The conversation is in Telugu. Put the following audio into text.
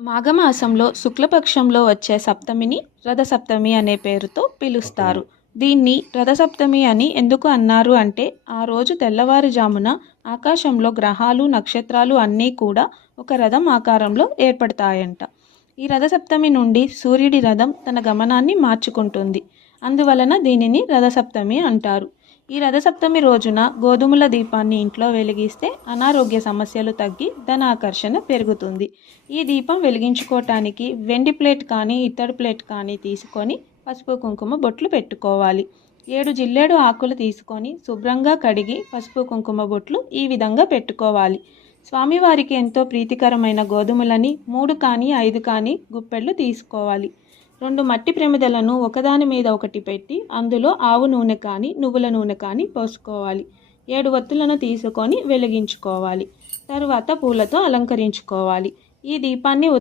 మాఘమాసంలో శుక్లపక్షంలో వచ్చే సప్తమిని రథసప్తమి అనే పేరుతో పిలుస్తారు. దీన్ని రథసప్తమి అని ఎందుకు అన్నారు అంటే ఆ రోజు తెల్లవారుజామున ఆకాశంలో గ్రహాలు నక్షత్రాలు అన్నీ కూడా ఒక రథం ఆకారంలో ఏర్పడతాయంట. ఈ రథసప్తమి నుండి సూర్యుడి రథం తన గమనాన్ని మార్చుకుంటుంది. అందువలన దీనిని రథసప్తమి అంటారు. ఈ రథసప్తమి రోజున గోధుమల దీపాన్ని ఇంట్లో వెలిగిస్తే అనారోగ్య సమస్యలు తగ్గి ధనాకర్షణ పెరుగుతుంది. ఈ దీపం వెలిగించుకోవటానికి వెండి ప్లేట్ కానీ ఇత్తడి ప్లేట్ కానీ తీసుకొని పసుపు కుంకుమ బొట్లు పెట్టుకోవాలి. 7 జిల్లేడు ఆకులు తీసుకొని శుభ్రంగా కడిగి పసుపు కుంకుమ బొట్లు ఈ విధంగా పెట్టుకోవాలి. స్వామివారికి ఎంతో ప్రీతికరమైన గోధుమలని 3 కానీ 5 కానీ గుప్పెళ్ళు తీసుకోవాలి. 2 మట్టి ప్రమిదలను ఒకదాని మీద ఒకటి పెట్టి అందులో ఆవు నూనె కానీ నువ్వుల నూనె కానీ పోసుకోవాలి. 7 వత్తులను తీసుకొని వెలిగించుకోవాలి. తరువాత పూలతో అలంకరించుకోవాలి. ఈ దీపాన్ని